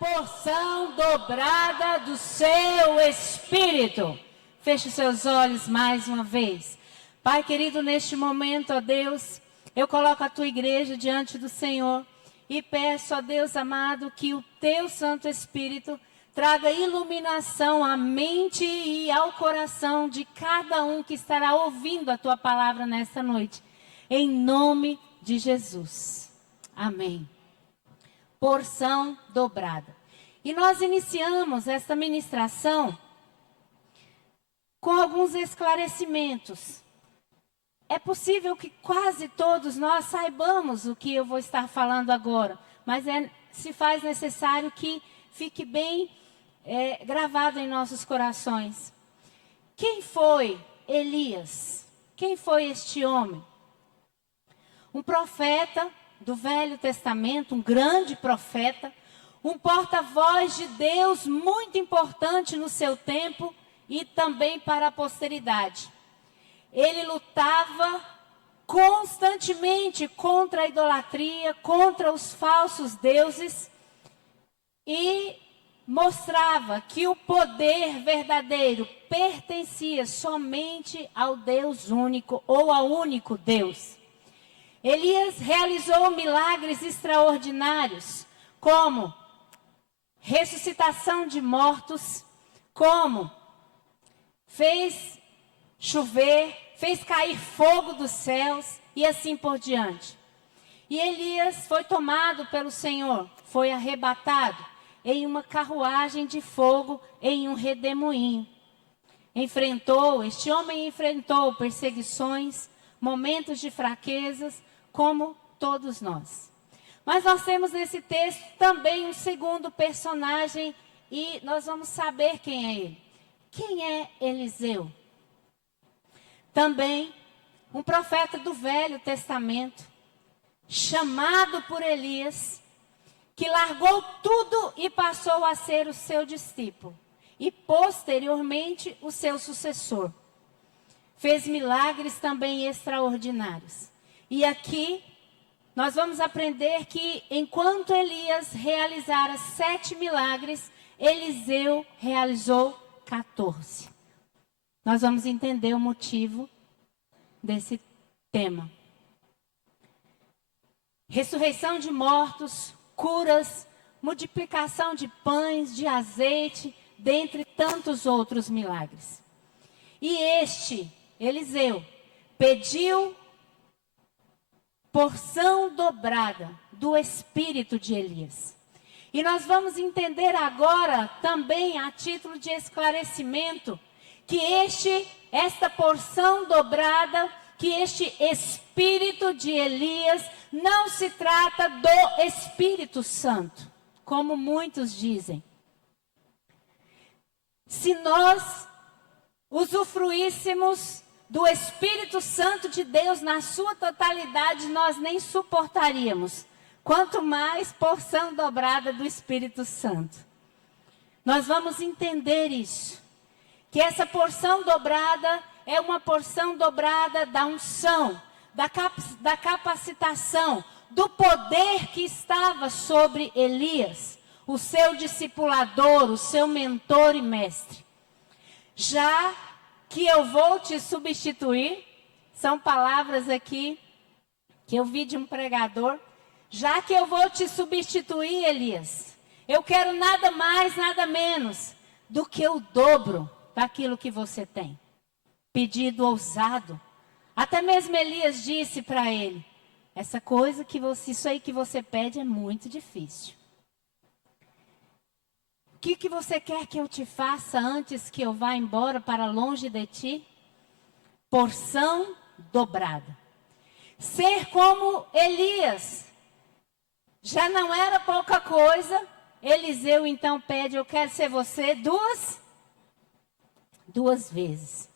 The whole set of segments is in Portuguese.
porção dobrada do seu Espírito. Feche os seus olhos mais uma vez. Pai querido, neste momento, ó Deus, eu coloco a tua igreja diante do Senhor e peço, ó Deus amado, que o teu Santo Espírito traga iluminação à mente e ao coração de cada um que estará ouvindo a tua palavra nesta noite. Em nome de Jesus. Amém. Porção dobrada. E nós iniciamos esta ministração com alguns esclarecimentos. É possível que quase todos nós saibamos o que eu vou estar falando agora, mas se faz necessário que fique bem gravado em nossos corações. Quem foi Elias? Quem foi este homem? Um profeta do Velho Testamento, um grande profeta, um porta-voz de Deus muito importante no seu tempo e também para a posteridade. Ele lutava constantemente contra a idolatria, contra os falsos deuses e mostrava que o poder verdadeiro pertencia somente ao Deus único ou ao único Deus. Elias realizou milagres extraordinários, como ressuscitação de mortos, como fez chover, fez cair fogo dos céus e assim por diante. E Elias foi tomado pelo Senhor, foi arrebatado em uma carruagem de fogo em um redemoinho. Este homem enfrentou perseguições, momentos de fraquezas, como todos nós. Mas nós temos nesse texto também um segundo personagem e nós vamos saber quem é ele. Quem é Eliseu? Também um profeta do Velho Testamento, chamado por Elias, que largou tudo e passou a ser o seu discípulo e posteriormente o seu sucessor. Fez milagres também extraordinários. E aqui nós vamos aprender que enquanto Elias realizara 7 milagres, Eliseu realizou 14. Nós vamos entender o motivo desse tema. Ressurreição de mortos, curas, multiplicação de pães, de azeite, dentre tantos outros milagres. E Eliseu, pediu porção dobrada do espírito de Elias. E nós vamos entender agora, também a título de esclarecimento, que esta porção dobrada, que este espírito de Elias, não se trata do Espírito Santo, como muitos dizem. Se nós usufruíssemos do Espírito Santo de Deus na sua totalidade, nós nem suportaríamos. Quanto mais porção dobrada do Espírito Santo. Nós vamos entender isso. Que essa porção dobrada é uma porção dobrada da unção, da capacitação, do poder que estava sobre Elias, o seu discipulador, o seu mentor e mestre. Já que eu vou te substituir, são palavras aqui que eu vi de um pregador. Já que eu vou te substituir, Elias, eu quero nada mais, nada menos do que o dobro daquilo que você tem. Pedido ousado. Até mesmo Elias disse para ele, isso aí que você pede é muito difícil. O que você quer que eu te faça antes que eu vá embora para longe de ti? Porção dobrada. Ser como Elias já não era pouca coisa. Eliseu então pede, eu quero ser você duas vezes.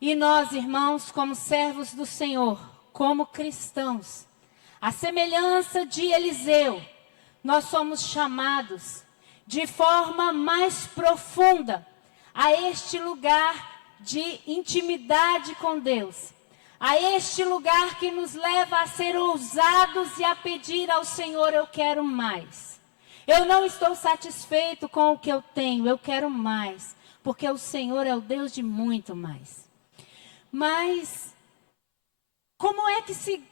E nós, irmãos, como servos do Senhor, como cristãos, a semelhança de Eliseu, nós somos chamados de forma mais profunda a este lugar de intimidade com Deus, a este lugar que nos leva a ser ousados e a pedir ao Senhor, eu quero mais. Eu não estou satisfeito com o que eu tenho, eu quero mais, porque o Senhor é o Deus de muito mais. Mas como é que se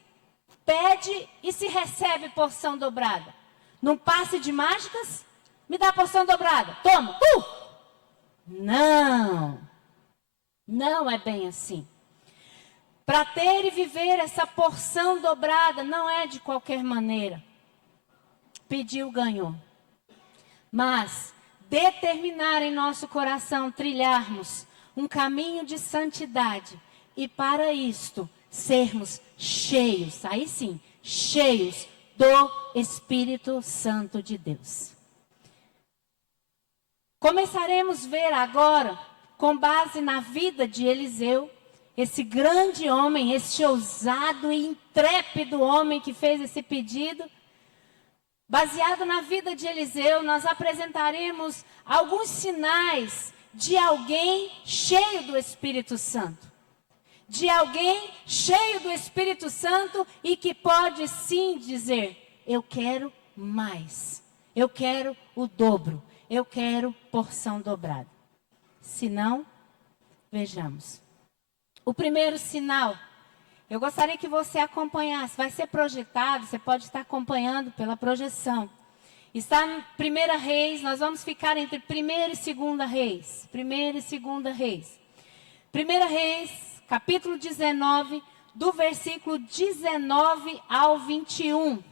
pede e se recebe porção dobrada? Num passe de mágicas? Me dá a porção dobrada. Toma. Não. Não é bem assim. Para ter e viver essa porção dobrada não é de qualquer maneira. Pediu, ganhou. Mas determinar em nosso coração trilharmos um caminho de santidade e para isto sermos cheios, aí sim, cheios do Espírito Santo de Deus. Começaremos a ver agora, com base na vida de Eliseu, esse grande homem, esse ousado e intrépido homem que fez esse pedido. Baseado na vida de Eliseu, nós apresentaremos alguns sinais de alguém cheio do Espírito Santo. De alguém cheio do Espírito Santo e que pode sim dizer, eu quero mais, eu quero o dobro, eu quero porção dobrada. Se não, vejamos. O primeiro sinal, eu gostaria que você acompanhasse, vai ser projetado, você pode estar acompanhando pela projeção. Está em 1 Reis, nós vamos ficar entre 1 e 2 Reis. 1 e 2 Reis. 1 Reis, capítulo 19, do versículo 19 ao 21.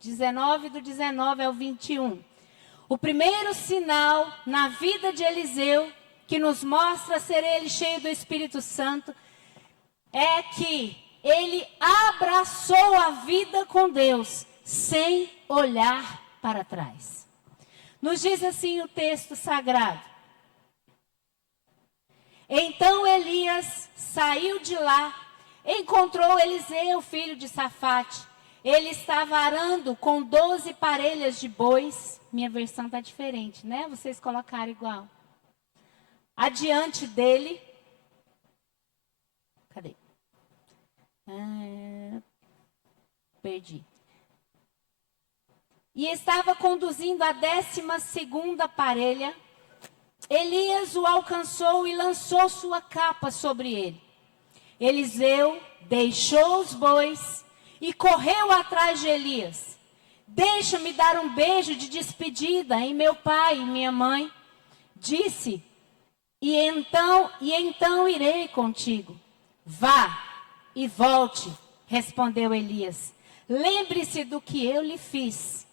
19, do 19 ao 21. O primeiro sinal na vida de Eliseu, que nos mostra ser ele cheio do Espírito Santo, é que ele abraçou a vida com Deus, sem olhar para trás. Nos diz assim o texto sagrado. Então Elias saiu de lá, encontrou Eliseu, filho de Safate. Ele estava arando com 12 parelhas de bois. Minha versão está diferente, né? Vocês colocaram igual. Adiante dele. Cadê? Perdi. E estava conduzindo a 12ª parelha. Elias o alcançou e lançou sua capa sobre ele. Eliseu deixou os bois e correu atrás de Elias. Deixa-me dar um beijo de despedida em meu pai e minha mãe. Disse, e então irei contigo. Vá e volte, respondeu Elias. Lembre-se do que eu lhe fiz.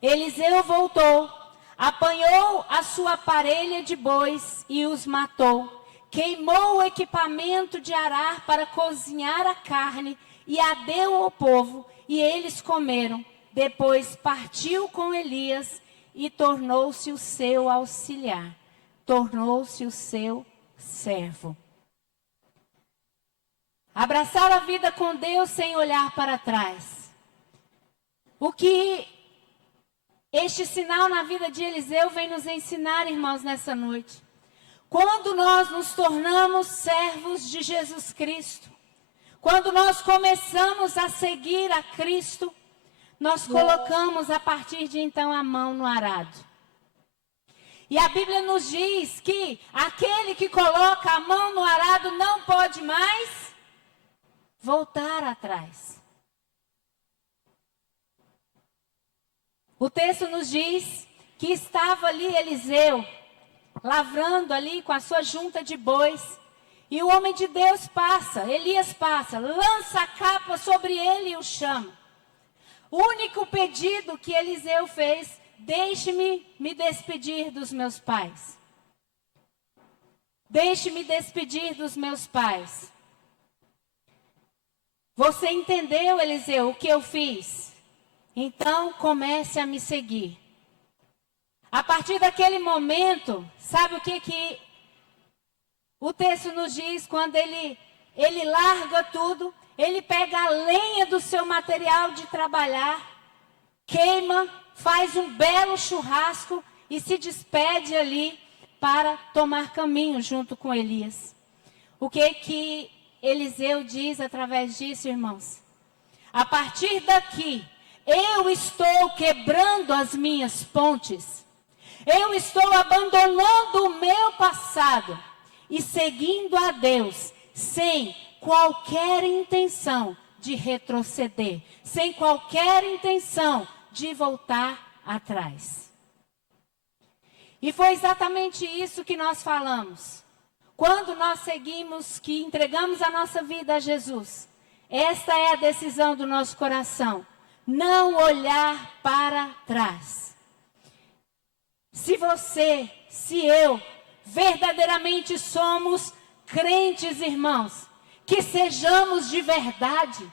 Eliseu voltou, apanhou a sua parelha de bois e os matou. Queimou o equipamento de arar para cozinhar a carne e a deu ao povo, e eles comeram. Depois partiu com Elias e tornou-se o seu auxiliar. Tornou-se o seu servo. Abraçar a vida com Deus sem olhar para trás. O que este sinal na vida de Eliseu vem nos ensinar, irmãos, nessa noite. Quando nós nos tornamos servos de Jesus Cristo, quando nós começamos a seguir a Cristo, nós colocamos a partir de então a mão no arado. E a Bíblia nos diz que aquele que coloca a mão no arado não pode mais voltar atrás. O texto nos diz que estava ali Eliseu, lavrando ali com a sua junta de bois. E o homem de Deus passa, Elias passa, lança a capa sobre ele e o chama. O único pedido que Eliseu fez, deixe-me me despedir dos meus pais. Deixe-me despedir dos meus pais. Você entendeu, Eliseu, o que eu fiz? Então comece a me seguir. A partir daquele momento, sabe o que o texto nos diz? Quando ele larga tudo, ele pega a lenha do seu material de trabalhar, queima, faz um belo churrasco e se despede ali para tomar caminho junto com Elias. O que Eliseu diz através disso, irmãos? A partir daqui, eu estou quebrando as minhas pontes. Eu estou abandonando o meu passado e seguindo a Deus sem qualquer intenção de retroceder, sem qualquer intenção de voltar atrás. E foi exatamente isso que nós falamos. Quando nós seguimos, que entregamos a nossa vida a Jesus, esta é a decisão do nosso coração. Não olhar para trás. Se você, se eu, verdadeiramente somos crentes, irmãos, que sejamos de verdade.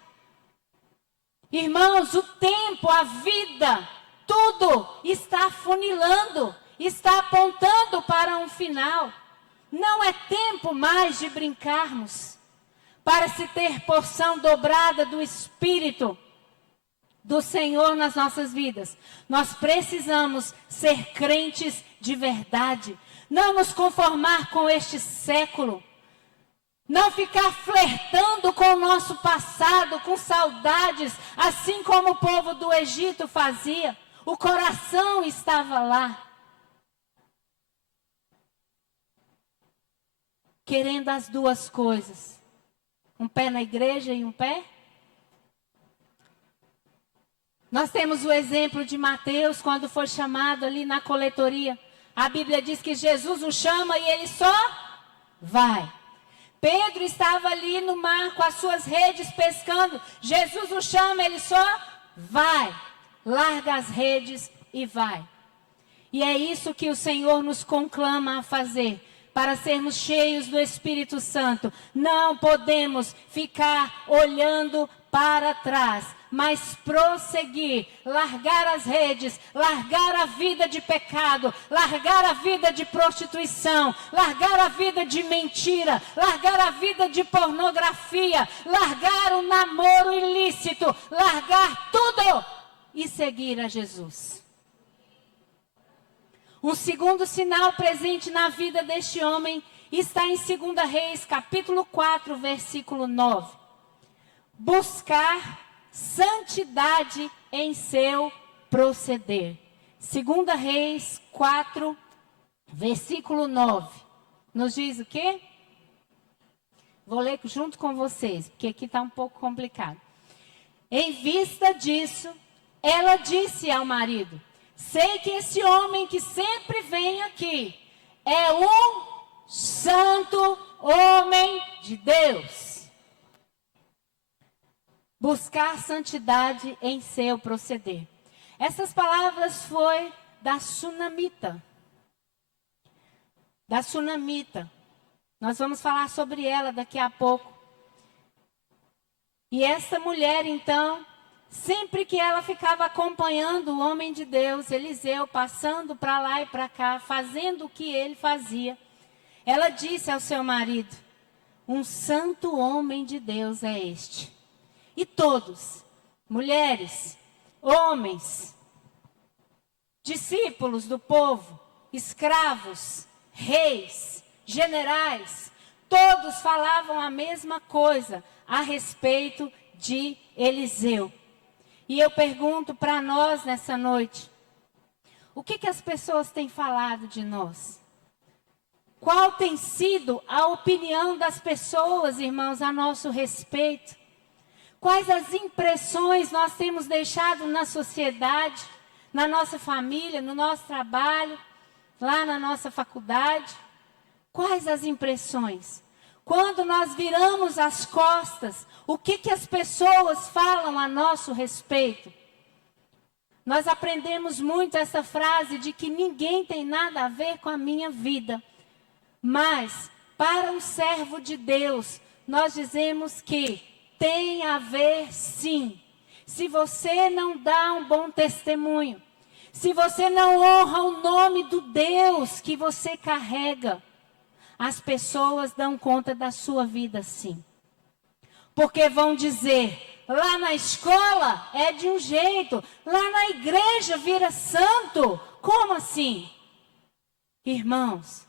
Irmãos, o tempo, a vida, tudo está afunilando, está apontando para um final. Não é tempo mais de brincarmos, para se ter porção dobrada do Espírito do Senhor nas nossas vidas. Nós precisamos ser crentes de verdade, não nos conformar com este século, não ficar flertando com o nosso passado, com saudades, assim como o povo do Egito fazia. O coração estava lá, querendo as duas coisas. Um pé na igreja e um pé. Nós temos o exemplo de Mateus, quando foi chamado ali na coletoria. A Bíblia diz que Jesus o chama e ele só vai. Pedro estava ali no mar com as suas redes pescando. Jesus o chama, ele só vai. Larga as redes e vai. E é isso que o Senhor nos conclama a fazer, para sermos cheios do Espírito Santo. Não podemos ficar olhando para trás, mas prosseguir, largar as redes, largar a vida de pecado, largar a vida de prostituição, largar a vida de mentira, largar a vida de pornografia, largar o namoro ilícito, largar tudo e seguir a Jesus. Um segundo sinal presente na vida deste homem está em 2 Reis, capítulo 4, versículo 9. Buscar santidade em seu proceder. 2 Reis 4, versículo 9. Nos diz o quê? Vou ler junto com vocês, porque aqui está um pouco complicado. Em vista disso, ela disse ao marido: sei que esse homem que sempre vem aqui é um santo homem de Deus. Buscar santidade em seu proceder. Essas palavras foi da Sunamita. Da Sunamita. Nós vamos falar sobre ela daqui a pouco. E essa mulher, então, sempre que ela ficava acompanhando o homem de Deus, Eliseu, passando para lá e para cá, fazendo o que ele fazia, ela disse ao seu marido: um santo homem de Deus é este. E todos, mulheres, homens, discípulos do povo, escravos, reis, generais, todos falavam a mesma coisa a respeito de Eliseu. E eu pergunto para nós nessa noite, o que as pessoas têm falado de nós? Qual tem sido a opinião das pessoas, irmãos, a nosso respeito? Quais as impressões nós temos deixado na sociedade, na nossa família, no nosso trabalho, lá na nossa faculdade? Quais as impressões? Quando nós viramos as costas, o que as pessoas falam a nosso respeito? Nós aprendemos muito essa frase de que ninguém tem nada a ver com a minha vida. Mas, para um servo de Deus, nós dizemos que tem a ver sim. Se você não dá um bom testemunho, se você não honra o nome do Deus que você carrega, as pessoas dão conta da sua vida sim. Porque vão dizer, lá na escola é de um jeito, lá na igreja vira santo. Como assim? Irmãos,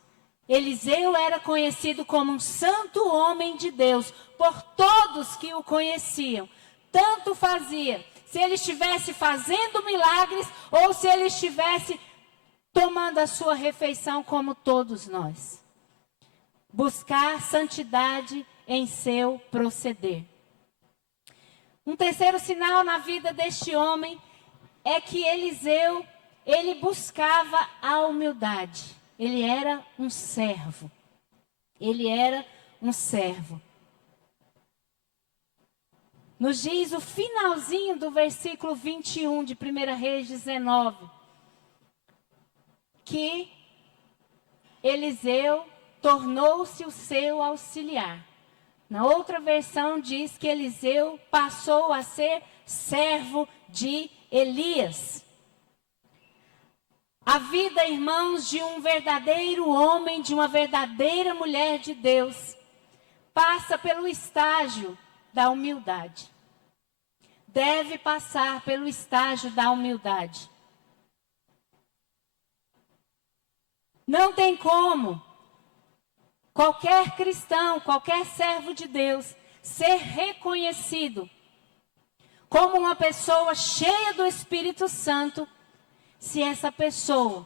Eliseu era conhecido como um santo homem de Deus por todos que o conheciam. Tanto fazia se ele estivesse fazendo milagres ou se ele estivesse tomando a sua refeição como todos nós. Buscar santidade em seu proceder. Um terceiro sinal na vida deste homem é que Eliseu, ele buscava a humildade. Ele era um servo. Ele era um servo. Nos diz o finalzinho do versículo 21 de 1 Reis 19, que Eliseu tornou-se o seu auxiliar. Na outra versão diz que Eliseu passou a ser servo de Elias. A vida, irmãos, de um verdadeiro homem, de uma verdadeira mulher de Deus, passa pelo estágio da humildade. Deve passar pelo estágio da humildade. Não tem como qualquer cristão, qualquer servo de Deus, ser reconhecido como uma pessoa cheia do Espírito Santo, se essa pessoa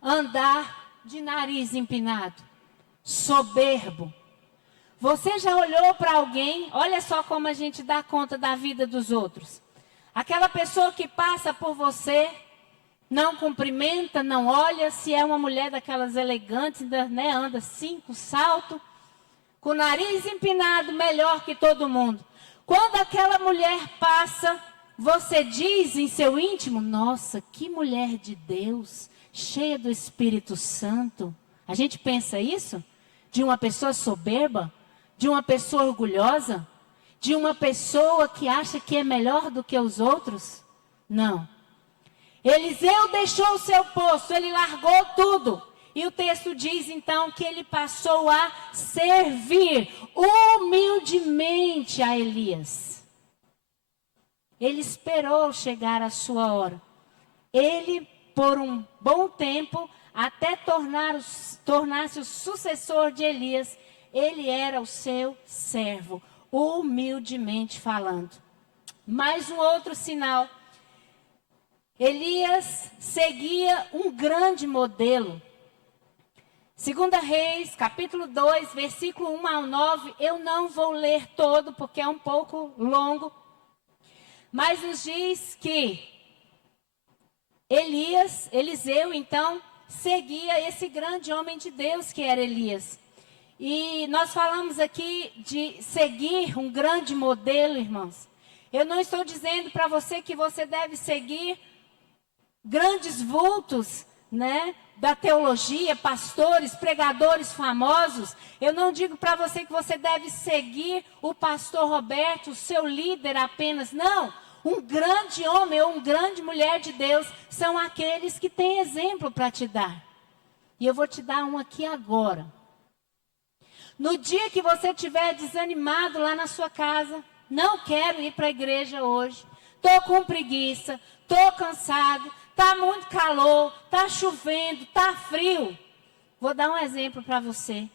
andar de nariz empinado, soberbo. Você já olhou para alguém? Olha só como a gente dá conta da vida dos outros. Aquela pessoa que passa por você, não cumprimenta, não olha, se é uma mulher daquelas elegantes, né, anda 5 saltos, com o nariz empinado, melhor que todo mundo. Quando aquela mulher passa, você diz em seu íntimo, nossa, que mulher de Deus, cheia do Espírito Santo. A gente pensa isso? De uma pessoa soberba? De uma pessoa orgulhosa? De uma pessoa que acha que é melhor do que os outros? Não. Eliseu deixou o seu posto, ele largou tudo. E o texto diz então que ele passou a servir humildemente a Elias. Ele esperou chegar a sua hora. Ele, por um bom tempo, até tornar-se o sucessor de Elias, ele era o seu servo, humildemente falando. Mais um outro sinal. Elias seguia um grande modelo. 2 Reis, capítulo 2, versículo 1 ao 9. Eu não vou ler todo, porque é um pouco longo. Mas nos diz que Eliseu, então, seguia esse grande homem de Deus que era Elias. E nós falamos aqui de seguir um grande modelo, irmãos. Eu não estou dizendo para você que você deve seguir grandes vultos, né, da teologia, pastores, pregadores famosos. Eu não digo para você que você deve seguir o pastor Roberto, o seu líder apenas. Não, um grande homem ou uma grande mulher de Deus são aqueles que têm exemplo para te dar. E eu vou te dar um aqui agora. No dia que você estiver desanimado lá na sua casa, não quero ir para a igreja hoje, estou com preguiça, estou cansado, está muito calor, está chovendo, está frio. Vou dar um exemplo para você.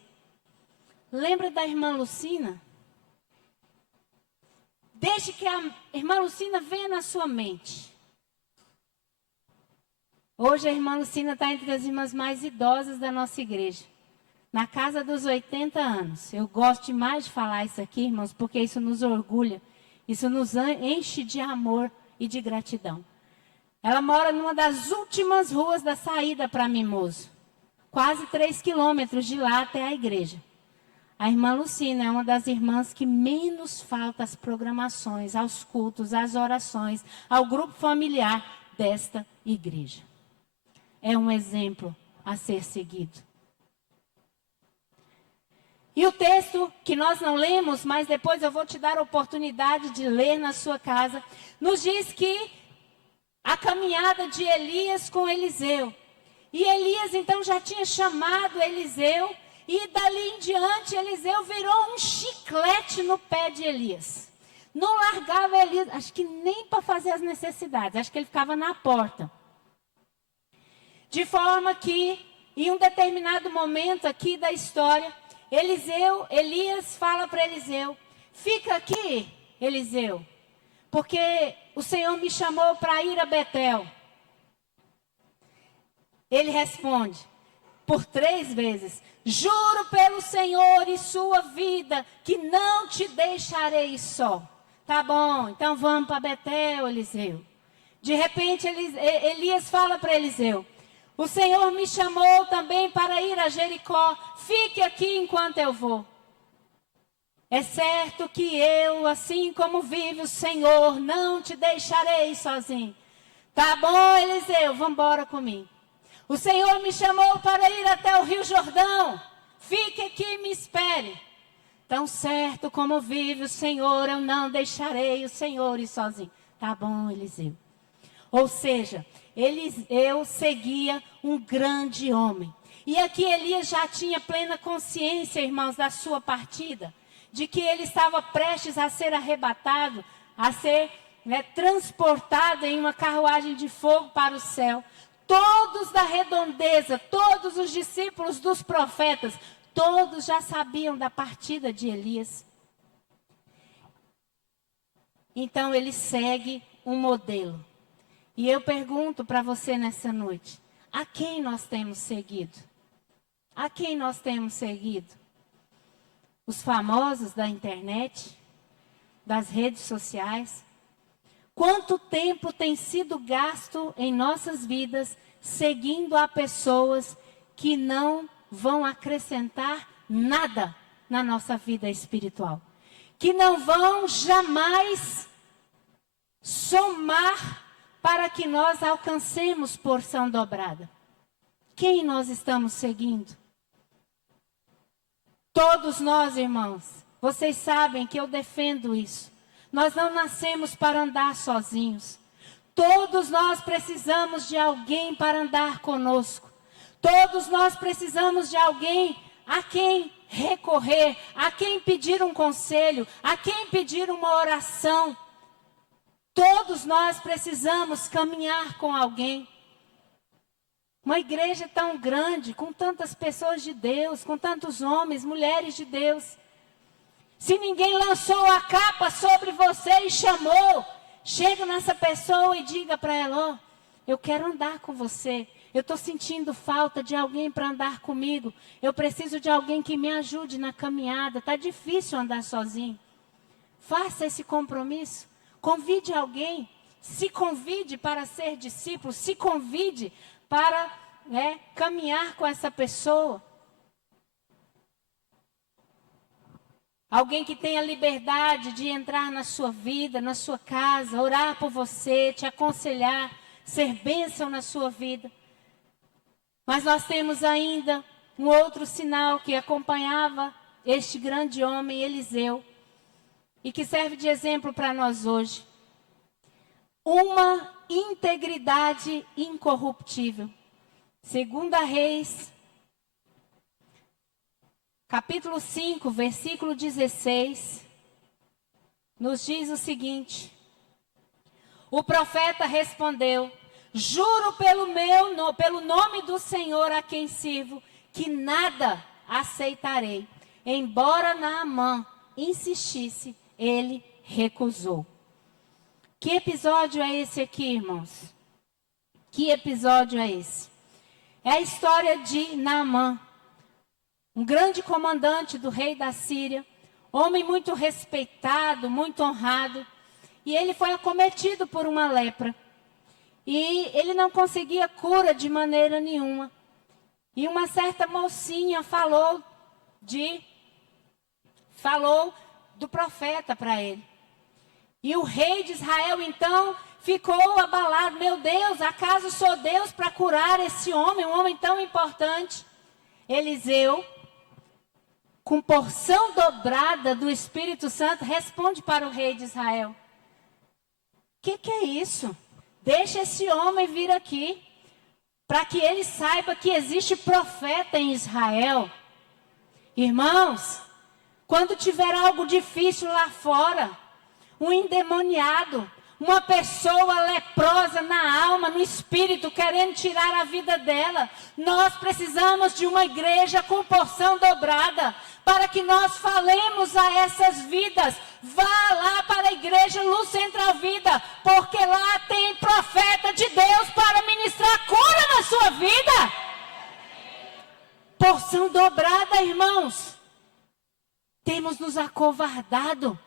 Lembra da irmã Lucina? Deixe que a irmã Lucina venha na sua mente. Hoje a irmã Lucina está entre as irmãs mais idosas da nossa igreja. Na casa dos 80 anos. Eu gosto demais de falar isso aqui, irmãos, porque isso nos orgulha. Isso nos enche de amor e de gratidão. Ela mora numa das últimas ruas da saída para Mimoso. Quase 3 quilômetros de lá até a igreja. A irmã Lucina é uma das irmãs que menos falta às programações, aos cultos, às orações, ao grupo familiar desta igreja. É um exemplo a ser seguido. E o texto que nós não lemos, mas depois eu vou te dar a oportunidade de ler na sua casa, nos diz que a caminhada de Elias com Eliseu. E Elias então já tinha chamado Eliseu, e dali em diante Eliseu virou um chiclete no pé de Elias. Não largava Elias, acho que nem para fazer as necessidades, acho que ele ficava na porta. De forma que, em um determinado momento aqui da história, Elias fala para Eliseu, fica aqui, Eliseu, porque o Senhor me chamou para ir a Betel. Ele responde, por 3 vezes, juro pelo Senhor e sua vida, que não te deixarei só. Tá bom, então vamos para Betel, Eliseu. De repente, Elias fala para Eliseu, o Senhor me chamou também para ir a Jericó, fique aqui enquanto eu vou. É certo que eu, assim como vive o Senhor, não te deixarei sozinho. Tá bom, Eliseu, vamos embora comigo. O Senhor me chamou para ir até o Rio Jordão. Fique aqui e me espere. Tão certo como vive o Senhor, eu não deixarei o Senhor ir sozinho. Tá bom, Eliseu. Ou seja, Eliseu seguia um grande homem. E aqui Elias já tinha plena consciência, irmãos, da sua partida. De que ele estava prestes a ser arrebatado, a ser transportado em uma carruagem de fogo para o céu. Todos da redondeza, todos os discípulos dos profetas, todos já sabiam da partida de Elias. Então ele segue um modelo. E eu pergunto para você nessa noite, a quem nós temos seguido? A quem nós temos seguido? Os famosos da internet, das redes sociais? Quanto tempo tem sido gasto em nossas vidas seguindo a pessoas que não vão acrescentar nada na nossa vida espiritual? Que não vão jamais somar para que nós alcancemos porção dobrada. Quem nós estamos seguindo? Todos nós, irmãos, vocês sabem que eu defendo isso. Nós não nascemos para andar sozinhos. Todos nós precisamos de alguém para andar conosco. Todos nós precisamos de alguém a quem recorrer, a quem pedir um conselho, a quem pedir uma oração. Todos nós precisamos caminhar com alguém. Uma igreja tão grande, com tantas pessoas de Deus, com tantos homens, mulheres de Deus. Se ninguém lançou a capa sobre você e chamou, chega nessa pessoa e diga para ela, eu quero andar com você. Eu estou sentindo falta de alguém para andar comigo. Eu preciso de alguém que me ajude na caminhada. Está difícil andar sozinho. Faça esse compromisso. Convide alguém. Se convide para ser discípulo. Se convide para caminhar com essa pessoa. Alguém que tenha liberdade de entrar na sua vida, na sua casa, orar por você, te aconselhar, ser bênção na sua vida. Mas nós temos ainda um outro sinal que acompanhava este grande homem, Eliseu, e que serve de exemplo para nós hoje. Uma integridade incorruptível. 2 Reis, capítulo 5, versículo 16, nos diz o seguinte: o profeta respondeu, juro pelo nome do Senhor a quem sirvo, que nada aceitarei. Embora Naamã insistisse, ele recusou. Que episódio é esse aqui, irmãos? Que episódio é esse? É a história de Naamã, um grande comandante do rei da Síria, homem muito respeitado, muito honrado, e ele foi acometido por uma lepra. E ele não conseguia cura de maneira nenhuma. E uma certa mocinha falou do profeta para ele. E o rei de Israel, então, ficou abalado. Meu Deus, acaso sou Deus para curar esse homem, um homem tão importante? Eliseu, com porção dobrada do Espírito Santo, responde para o rei de Israel. Que é isso? Deixa esse homem vir aqui, para que ele saiba que existe profeta em Israel. Irmãos, quando tiver algo difícil lá fora, um endemoniado, uma pessoa leprosa na alma, no espírito, querendo tirar a vida dela. Nós precisamos de uma igreja com porção dobrada, para que nós falemos a essas vidas. Vá lá para a igreja Luz Central Vida, porque lá tem profeta de Deus para ministrar cura na sua vida. Porção dobrada, irmãos. Temos nos acovardado.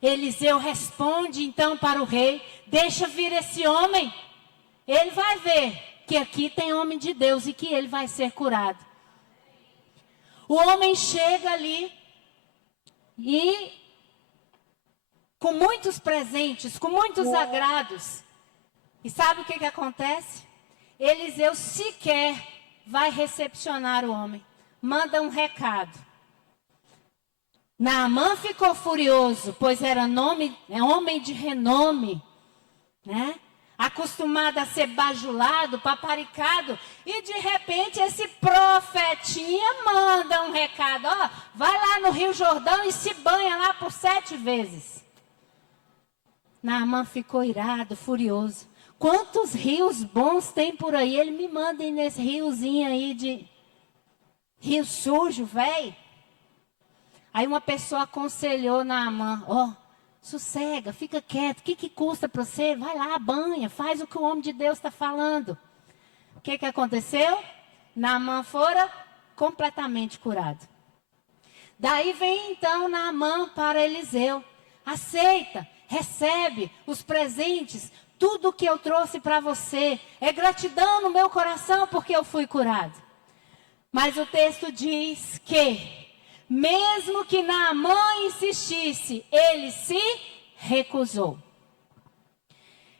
Eliseu responde então para o rei: deixa vir esse homem. Ele vai ver que aqui tem homem de Deus e que ele vai ser curado. O homem chega ali e com muitos presentes, com muitos agrados. E sabe o que acontece? Eliseu sequer vai recepcionar o homem. Manda um recado. Naamã ficou furioso, pois era homem de renome, né? Acostumado a ser bajulado, paparicado, e de repente esse profetinha manda um recado: ó, vai lá no Rio Jordão e se banha lá por 7 vezes. Naamã ficou irado, furioso. Quantos rios bons tem por aí? Ele me manda ir nesse riozinho aí de rio sujo, velho. Aí uma pessoa aconselhou Naamã: ó, sossega, fica quieto, o que custa para você? Vai lá, banha, faz o que o homem de Deus está falando. O que aconteceu? Naamã fora completamente curado. Daí vem então Naamã para Eliseu: aceita, recebe os presentes, tudo que eu trouxe para você. É gratidão no meu coração porque eu fui curado. Mas o texto diz que mesmo que Naamã insistisse, ele se recusou.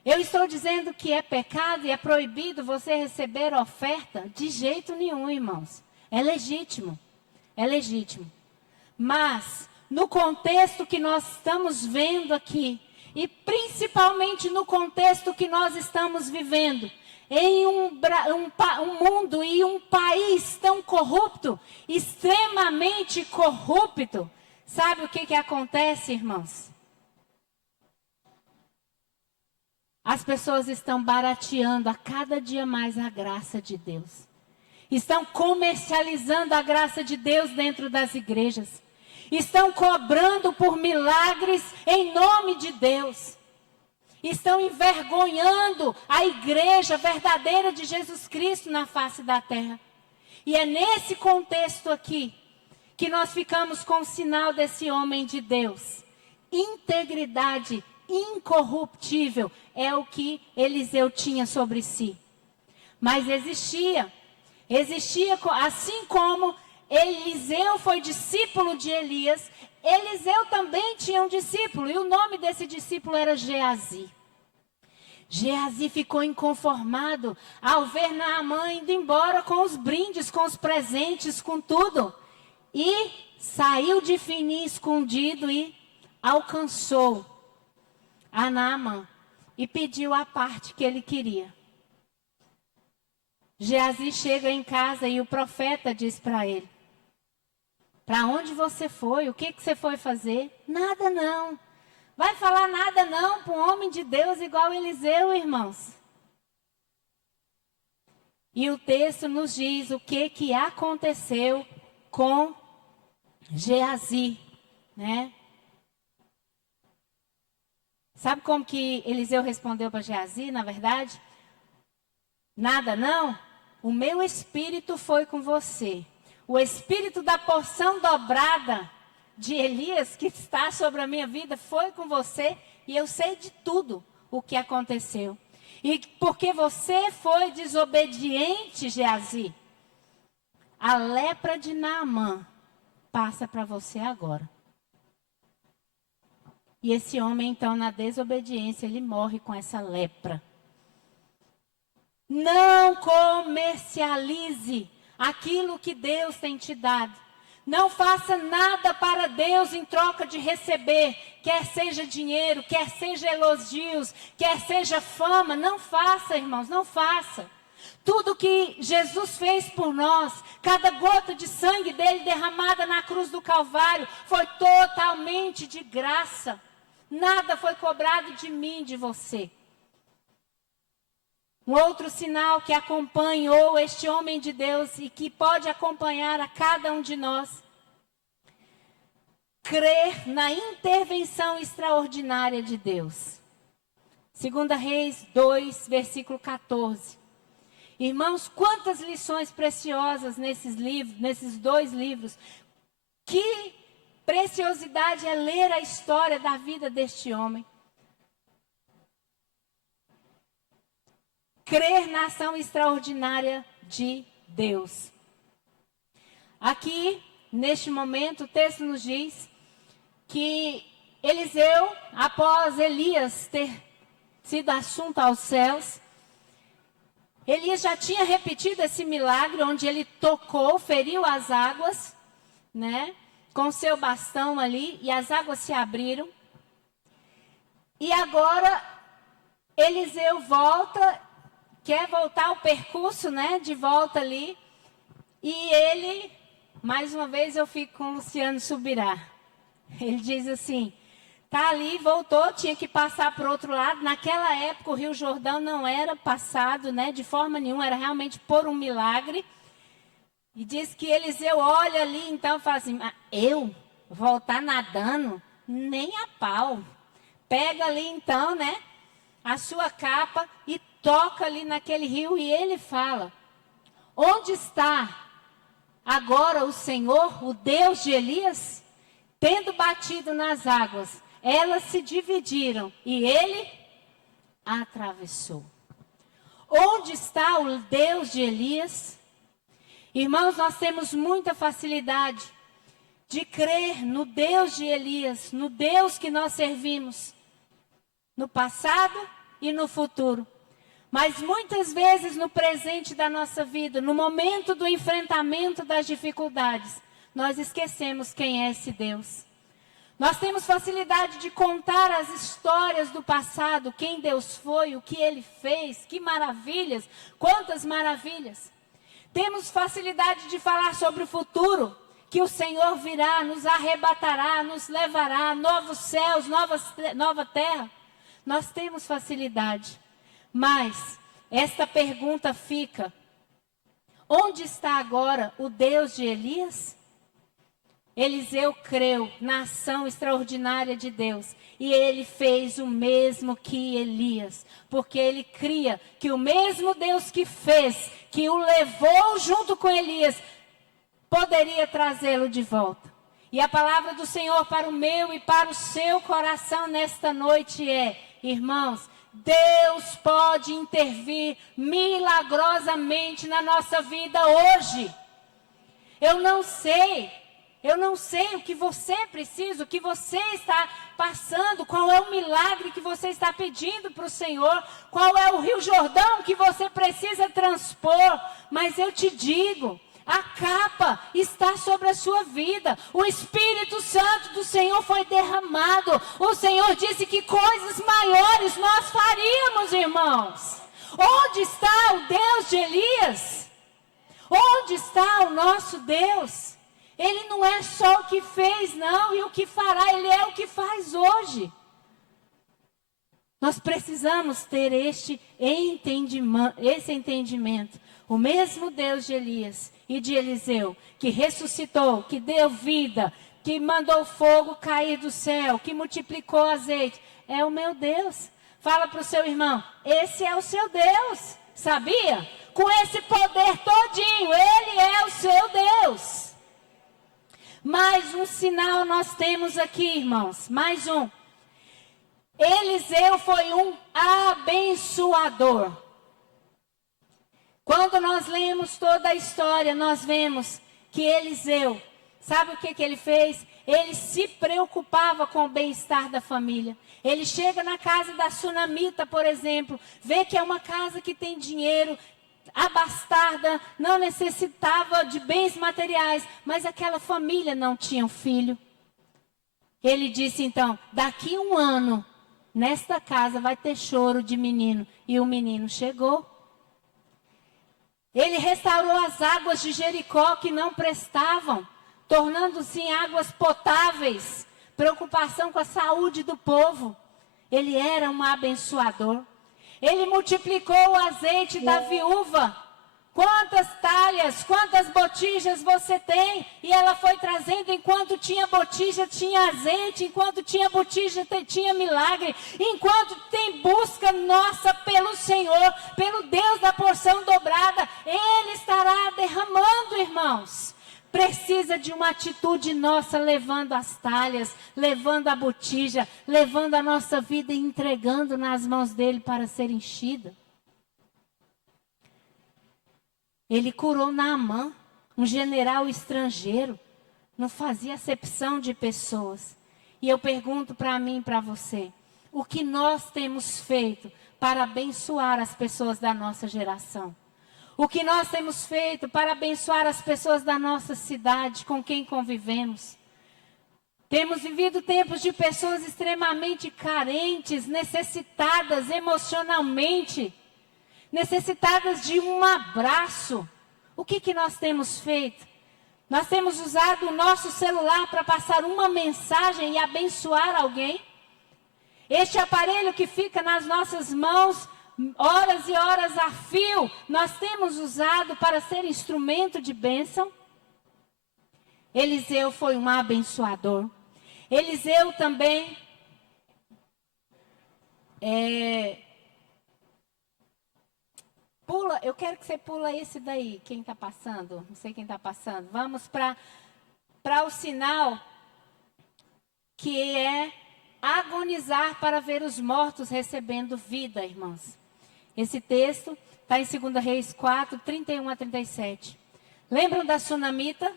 Eu estou dizendo que é pecado e é proibido você receber oferta? De jeito nenhum, irmãos. É legítimo. É legítimo. Mas, no contexto que nós estamos vendo aqui, e principalmente no contexto que nós estamos vivendo, em um mundo e um país tão corrupto, extremamente corrupto, sabe o que acontece, irmãos? As pessoas estão barateando a cada dia mais a graça de Deus. Estão comercializando a graça de Deus dentro das igrejas. Estão cobrando por milagres em nome de Deus. Estão envergonhando a igreja verdadeira de Jesus Cristo na face da terra. E é nesse contexto aqui que nós ficamos com o sinal desse homem de Deus. Integridade incorruptível é o que Eliseu tinha sobre si. Mas existia, assim como Eliseu foi discípulo de Elias, Eliseu também tinha um discípulo, e o nome desse discípulo era Geazi. Geazi ficou inconformado ao ver Naamã indo embora com os brindes, com os presentes, com tudo. E saiu de fininho escondido e alcançou a Naamã e pediu a parte que ele queria. Geazi chega em casa e o profeta diz para ele: para onde você foi? O que você foi fazer? Nada não. Vai falar nada não para um homem de Deus igual Eliseu, irmãos. E o texto nos diz o que aconteceu com Geazi, né? Sabe como que Eliseu respondeu para Geazi, na verdade? Nada não? O meu espírito foi com você. O espírito da porção dobrada de Elias, que está sobre a minha vida, foi com você. E eu sei de tudo o que aconteceu. E porque você foi desobediente, Geazi, a lepra de Naamã passa para você agora. E esse homem, então, na desobediência, ele morre com essa lepra. Não comercialize aquilo que Deus tem te dado. Não faça nada para Deus em troca de receber, quer seja dinheiro, quer seja elogios, quer seja fama. Não faça, irmãos, não faça. Tudo que Jesus fez por nós, cada gota de sangue dele derramada na cruz do Calvário, foi totalmente de graça. Nada foi cobrado de mim, de você. Um outro sinal que acompanhou este homem de Deus e que pode acompanhar a cada um de nós. Crer na intervenção extraordinária de Deus. 2 Reis 2, versículo 14. Irmãos, quantas lições preciosas nesses dois livros. Que preciosidade é ler a história da vida deste homem. Crer na ação extraordinária de Deus. Aqui, neste momento, o texto nos diz que Eliseu, após Elias ter sido assunto aos céus, Elias já tinha repetido esse milagre, onde ele tocou, feriu as águas, né, com seu bastão ali, e as águas se abriram. E agora, Eliseu quer voltar ao percurso, né, de volta ali, e ele, mais uma vez eu fico com o Luciano Subirá. Ele diz assim, tá ali, voltou, tinha que passar para o outro lado. Naquela época o Rio Jordão não era passado, né, de forma nenhuma, era realmente por um milagre. E diz que Eliseu olha ali, então fala assim, eu voltar nadando? Nem a pau. Pega ali então, né, a sua capa e toca ali naquele rio e ele fala, onde está agora o Senhor, o Deus de Elias? Tendo batido nas águas, elas se dividiram e ele atravessou. Onde está o Deus de Elias? Irmãos, nós temos muita facilidade de crer no Deus de Elias, no Deus que nós servimos, no passado e no futuro. Mas muitas vezes no presente da nossa vida, no momento do enfrentamento das dificuldades, nós esquecemos quem é esse Deus. Nós temos facilidade de contar as histórias do passado, quem Deus foi, o que Ele fez, que maravilhas, quantas maravilhas. Temos facilidade de falar sobre o futuro, que o Senhor virá, nos arrebatará, nos levará, novos céus, nova terra. Nós temos facilidade, mas esta pergunta fica, onde está agora o Deus de Elias? Eliseu creu na ação extraordinária de Deus e ele fez o mesmo que Elias, porque ele cria que o mesmo Deus que fez, que o levou junto com Elias, poderia trazê-lo de volta. E a palavra do Senhor para o meu e para o seu coração nesta noite é, irmãos, Deus pode intervir milagrosamente na nossa vida hoje. Eu não sei o que você precisa, o que você está passando, qual é o milagre que você está pedindo para o Senhor, qual é o Rio Jordão que você precisa transpor, mas eu te digo, a capa está sobre a sua vida, o Espírito Santo do Senhor foi derramado, o Senhor disse que coisas maiores nós faríamos, irmãos. Onde está o Deus de Elias? Onde está o nosso Deus? Ele não é só o que fez, não, e o que fará, Ele é o que faz hoje. Nós precisamos ter esse entendimento. O mesmo Deus de Elias e de Eliseu, que ressuscitou, que deu vida, que mandou fogo cair do céu, que multiplicou azeite, é o meu Deus. Fala para o seu irmão, esse é o seu Deus, sabia? Com esse poder todinho, Ele é o seu Deus. Mais um sinal nós temos aqui, irmãos. Mais um. Eliseu foi um abençoador. Quando nós lemos toda a história, nós vemos que Eliseu, sabe o que ele fez? Ele se preocupava com o bem-estar da família. Ele chega na casa da sunamita, por exemplo, vê que é uma casa que tem dinheiro, abastada, não necessitava de bens materiais, mas aquela família não tinha um filho. Ele disse então, daqui 1 ano, nesta casa vai ter choro de menino. E o menino chegou. Ele restaurou as águas de Jericó que não prestavam, tornando-se em águas potáveis preocupação com a saúde do povo. Ele era um abençoador. Ele multiplicou o azeite da viúva. Quantas talhas, quantas botijas você tem? E ela foi trazendo, enquanto tinha botija, tinha azeite. Enquanto tinha botija, tinha milagre. Enquanto tem busca nossa pelo Senhor, pelo Deus da porção dobrada, Ele estará derramando, irmãos. Precisa de uma atitude nossa, levando as talhas, levando a botija, levando a nossa vida e entregando nas mãos dele para ser enchida. Ele curou Naamã, um general estrangeiro, não fazia acepção de pessoas. E eu pergunto para mim e para você, o que nós temos feito para abençoar as pessoas da nossa geração? O que nós temos feito para abençoar as pessoas da nossa cidade, com quem convivemos? Temos vivido tempos de pessoas extremamente carentes, necessitadas emocionalmente, necessitadas de um abraço. O que nós temos feito? Nós temos usado o nosso celular para passar uma mensagem e abençoar alguém? Este aparelho que fica nas nossas mãos, horas e horas a fio, nós temos usado para ser instrumento de bênção? Eliseu foi um abençoador. Eliseu também eu quero que você pula esse daí, quem está passando, não sei quem está passando. Vamos para o sinal que é agonizar para ver os mortos recebendo vida, irmãos. Esse texto está em 2 Reis 4, 31 a 37. Lembram da sunamita?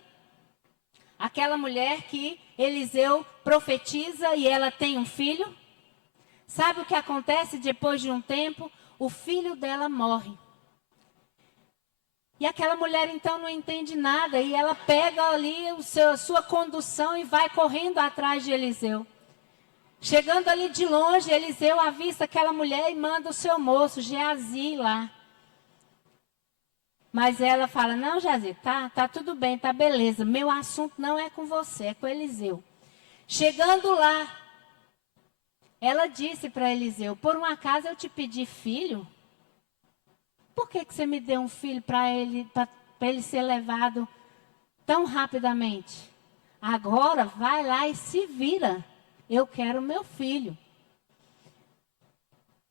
Aquela mulher que Eliseu profetiza e ela tem um filho? Sabe o que acontece depois de um tempo? O filho dela morre. E aquela mulher então não entende nada e ela pega ali a sua condução e vai correndo atrás de Eliseu. Chegando ali de longe, Eliseu avista aquela mulher e manda o seu moço, Geazi, lá. Mas ela fala, não, Geazi, tá tudo bem, tá beleza. Meu assunto não é com você, é com Eliseu. Chegando lá, ela disse para Eliseu, por um acaso eu te pedi filho? Por que você me deu um filho para ele ser levado tão rapidamente? Agora vai lá e se vira. Eu quero meu filho.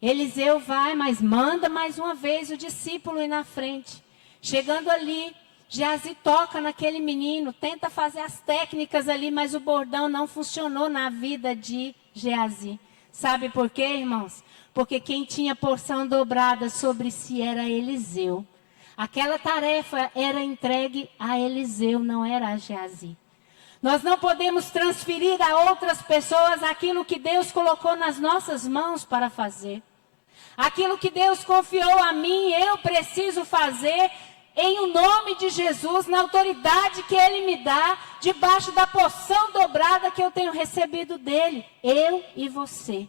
Eliseu vai, mas manda mais uma vez o discípulo ir na frente. Chegando ali, Geazi toca naquele menino, tenta fazer as técnicas ali, mas o bordão não funcionou na vida de Geazi. Sabe por quê, irmãos? Porque quem tinha porção dobrada sobre si era Eliseu. Aquela tarefa era entregue a Eliseu, não era a Geazi. Nós não podemos transferir a outras pessoas aquilo que Deus colocou nas nossas mãos para fazer. Aquilo que Deus confiou a mim, eu preciso fazer em o nome de Jesus, na autoridade que Ele me dá, debaixo da porção dobrada que eu tenho recebido dEle, eu e você.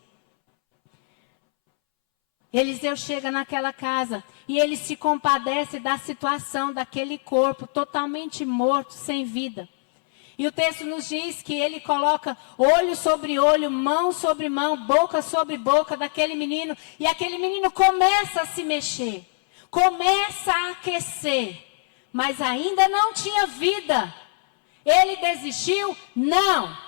Eliseu chega naquela casa e ele se compadece da situação daquele corpo totalmente morto, sem vida. E o texto nos diz que ele coloca olho sobre olho, mão sobre mão, boca sobre boca daquele menino. E aquele menino começa a se mexer, começa a aquecer, mas ainda não tinha vida. Ele desistiu? Não.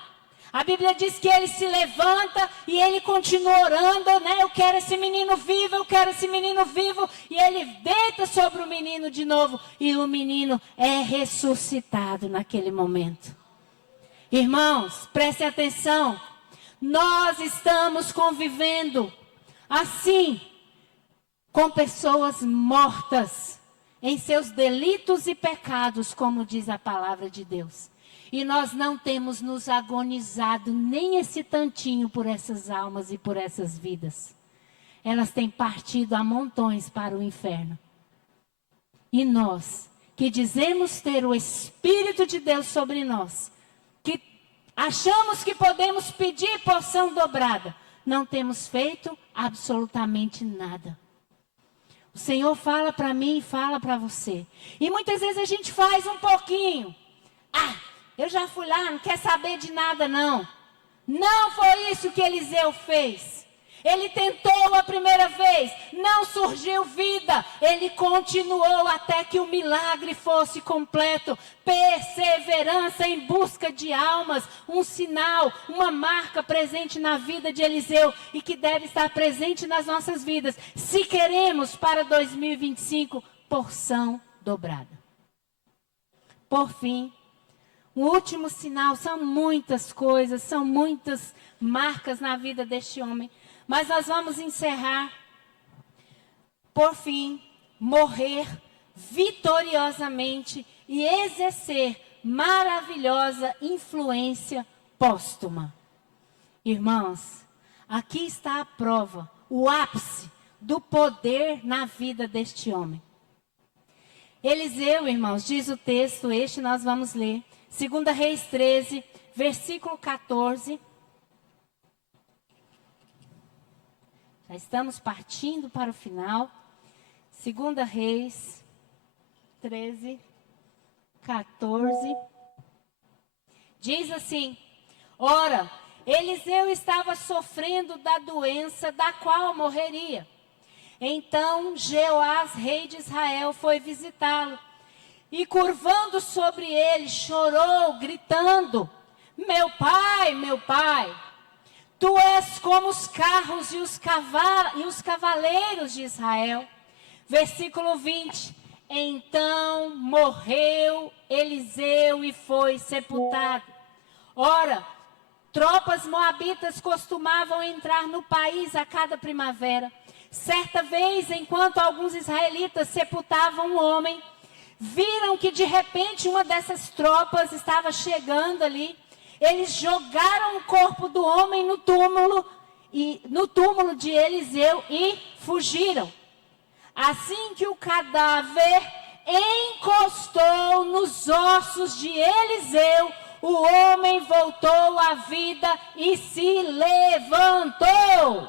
A Bíblia diz que ele se levanta e ele continua orando, né? Eu quero esse menino vivo, eu quero esse menino vivo. E ele deita sobre o menino de novo. E o menino é ressuscitado naquele momento. Irmãos, prestem atenção. Nós estamos convivendo assim com pessoas mortas em seus delitos e pecados, como diz a palavra de Deus. E nós não temos nos agonizado nem esse tantinho por essas almas e por essas vidas. Elas têm partido a montões para o inferno. E nós, que dizemos ter o Espírito de Deus sobre nós, que achamos que podemos pedir porção dobrada, não temos feito absolutamente nada. O Senhor fala para mim e fala para você. E muitas vezes a gente faz um pouquinho. Eu já fui lá, não quer saber de nada não. Não foi isso que Eliseu fez. Ele tentou a primeira vez, não surgiu vida. Ele continuou até que o milagre fosse completo. Perseverança em busca de almas, um sinal, uma marca presente na vida de Eliseu e que deve estar presente nas nossas vidas, se queremos para 2025 porção dobrada. Por fim, o último sinal, são muitas coisas, são muitas marcas na vida deste homem. Mas nós vamos encerrar, por fim, morrer vitoriosamente e exercer maravilhosa influência póstuma. Irmãos, aqui está a prova, o ápice do poder na vida deste homem. Eliseu, irmãos, diz o texto, este nós vamos ler, 2 Reis 13, versículo 14. Já estamos partindo para o final. 2 Reis 13, 14. Diz assim: ora, Eliseu estava sofrendo da doença da qual morreria. Então Jeoás, rei de Israel, foi visitá-lo. E curvando sobre ele, chorou, gritando: meu pai, tu és como os carros e os cavaleiros de Israel. Versículo 20. Então morreu Eliseu e foi sepultado. Ora, tropas moabitas costumavam entrar no país a cada primavera. Certa vez, enquanto alguns israelitas sepultavam um homem, viram que de repente uma dessas tropas estava chegando ali. Eles jogaram o corpo do homem no túmulo de Eliseu e fugiram. Assim que o cadáver encostou nos ossos de Eliseu, o homem voltou à vida e se levantou.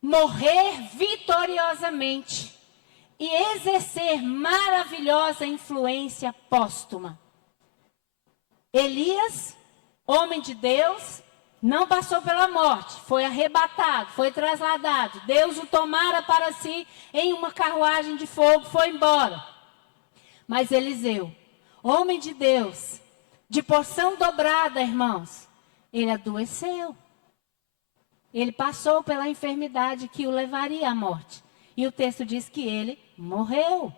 Morrer vitoriosamente e exercer maravilhosa influência póstuma. Elias, homem de Deus, não passou pela morte, foi arrebatado, foi trasladado. Deus o tomara para si em uma carruagem de fogo, foi embora. Mas Eliseu, homem de Deus, de porção dobrada, irmãos, ele adoeceu. Ele passou pela enfermidade que o levaria à morte. E o texto diz que ele morreu.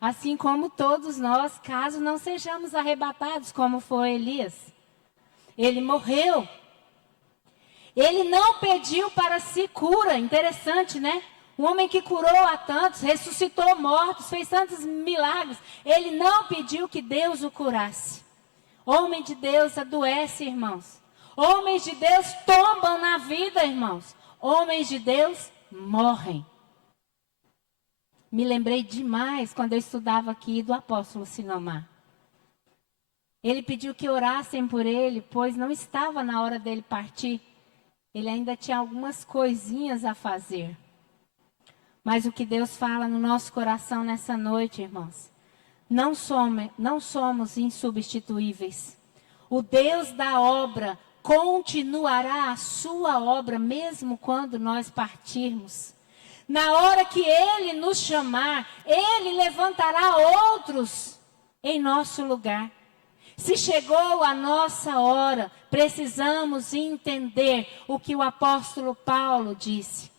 Assim como todos nós, caso não sejamos arrebatados, como foi Elias. Ele morreu. Ele não pediu para si cura. Interessante, né? Um homem que curou a tantos, ressuscitou mortos, fez tantos milagres. Ele não pediu que Deus o curasse. Homem de Deus adoece, irmãos. Homens de Deus tombam na vida, irmãos. Homens de Deus morrem. Me lembrei demais, quando eu estudava aqui, do apóstolo Sinomar. Ele pediu que orassem por ele, pois não estava na hora dele partir. Ele ainda tinha algumas coisinhas a fazer. Mas o que Deus fala no nosso coração nessa noite, irmãos, não somos insubstituíveis. O Deus da obra continuará a sua obra, mesmo quando nós partirmos. Na hora que Ele nos chamar, Ele levantará outros em nosso lugar. Se chegou a nossa hora, precisamos entender o que o apóstolo Paulo disse.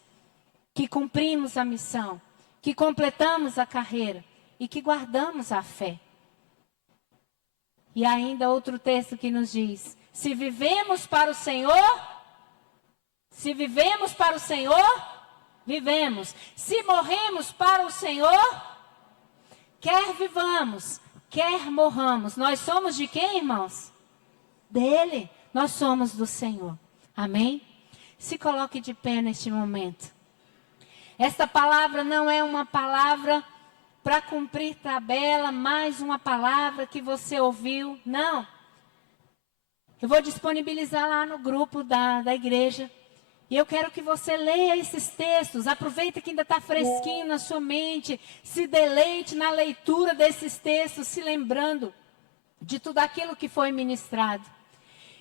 Que cumprimos a missão, que completamos a carreira e que guardamos a fé. E ainda outro texto que nos diz: se vivemos para o Senhor, vivemos. Se morremos para o Senhor, quer vivamos, quer morramos. Nós somos de quem, irmãos? Dele. Nós somos do Senhor. Amém? Se coloque de pé neste momento. Esta palavra não é uma palavra para cumprir tabela, mais uma palavra que você ouviu. Não. Eu vou disponibilizar lá no grupo da igreja. E eu quero que você leia esses textos. Aproveita que ainda está fresquinho na sua mente. Se deleite na leitura desses textos, se lembrando de tudo aquilo que foi ministrado.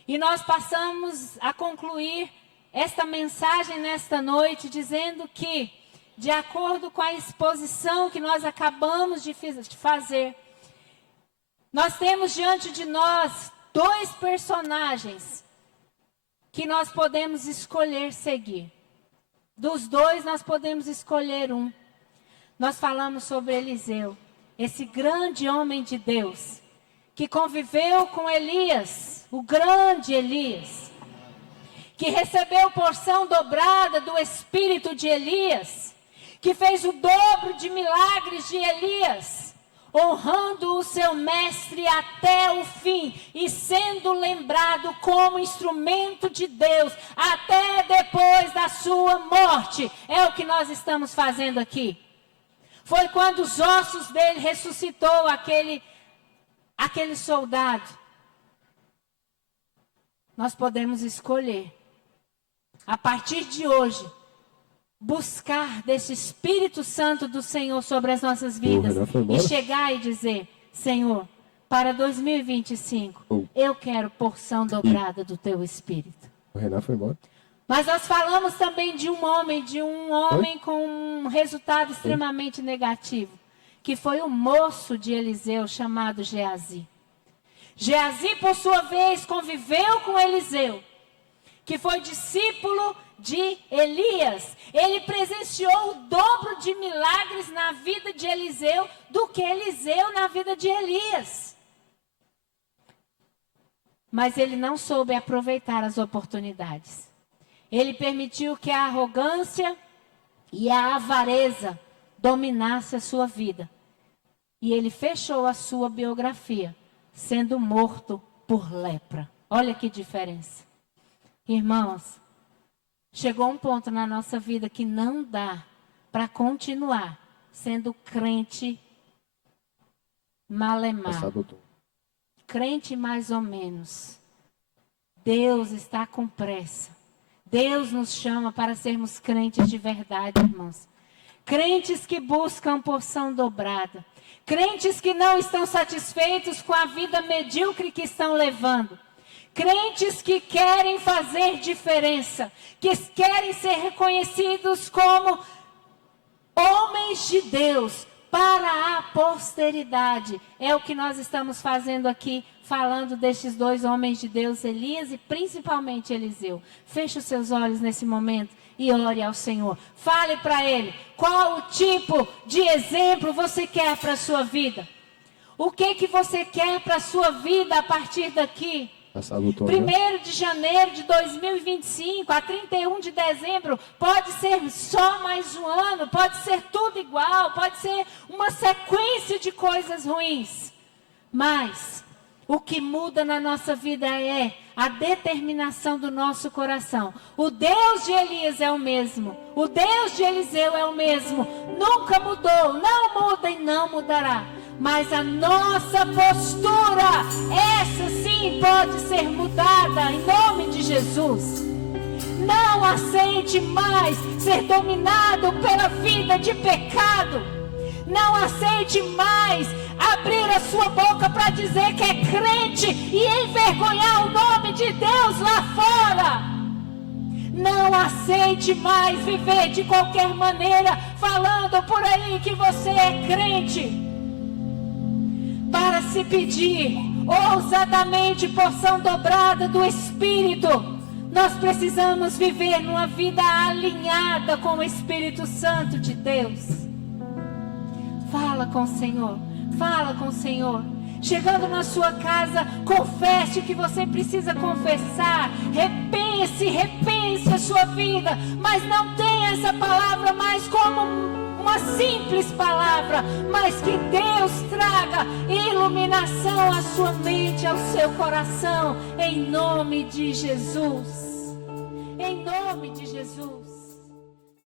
E nós passamos a concluir esta mensagem nesta noite dizendo que, de acordo com a exposição que nós acabamos de fazer, nós temos diante de nós 2 personagens que nós podemos escolher seguir. Dos 2, nós podemos escolher um. Nós falamos sobre Eliseu, esse grande homem de Deus, que conviveu com Elias, o grande Elias, que recebeu porção dobrada do espírito de Elias, que fez o dobro de milagres de Elias, honrando o seu mestre até o fim e sendo lembrado como instrumento de Deus até depois da sua morte. É o que nós estamos fazendo aqui. Foi quando os ossos dele ressuscitou aquele soldado. Nós podemos escolher, a partir de hoje, buscar desse Espírito Santo do Senhor sobre as nossas vidas e chegar e dizer: Senhor, para 2025, eu quero porção dobrada do teu Espírito. O Renan foi embora. Mas nós falamos também de um homem com um resultado extremamente negativo, que foi o moço de Eliseu chamado Geazi. Geazi, por sua vez, conviveu com Eliseu, que foi discípulo de Elias. Ele presenciou o dobro de milagres na vida de Eliseu do que Eliseu na vida de Elias. Mas ele não soube aproveitar as oportunidades. Ele permitiu que a arrogância e a avareza dominasse a sua vida. E ele fechou a sua biografia, sendo morto por lepra. Olha que diferença. Irmãos, chegou um ponto na nossa vida que não dá para continuar sendo crente malemar. Crente mais ou menos. Deus está com pressa. Deus nos chama para sermos crentes de verdade, irmãos. Crentes que buscam porção dobrada. Crentes que não estão satisfeitos com a vida medíocre que estão levando. Crentes que querem fazer diferença. Que querem ser reconhecidos como homens de Deus para a posteridade. É o que nós estamos fazendo aqui, falando destes 2 homens de Deus, Elias e principalmente Eliseu. Feche os seus olhos nesse momento e ore ao Senhor. Fale para Ele qual o tipo de exemplo você quer para a sua vida. O que você quer para a sua vida a partir daqui? 1º de janeiro de 2025 a 31 de dezembro, pode ser só mais um ano, pode ser tudo igual, pode ser uma sequência de coisas ruins. Mas o que muda na nossa vida é a determinação do nosso coração. O Deus de Elias é o mesmo, o Deus de Eliseu é o mesmo, nunca mudou, não muda e não mudará. Mas a nossa postura, essa sim pode ser mudada em nome de Jesus. Não aceite mais ser dominado pela vida de pecado. Não aceite mais abrir a sua boca para dizer que é crente e envergonhar o nome de Deus lá fora. Não aceite mais viver de qualquer maneira falando por aí que você é crente. Para se pedir ousadamente porção dobrada do Espírito, nós precisamos viver numa vida alinhada com o Espírito Santo de Deus. Fala com o Senhor, fala com o Senhor. Chegando na sua casa, confesse o que você precisa confessar. Repense a sua vida, mas não tenha essa palavra mais como uma simples palavra, mas que Deus traga iluminação à sua mente, ao seu coração, em nome de Jesus. Em nome de Jesus.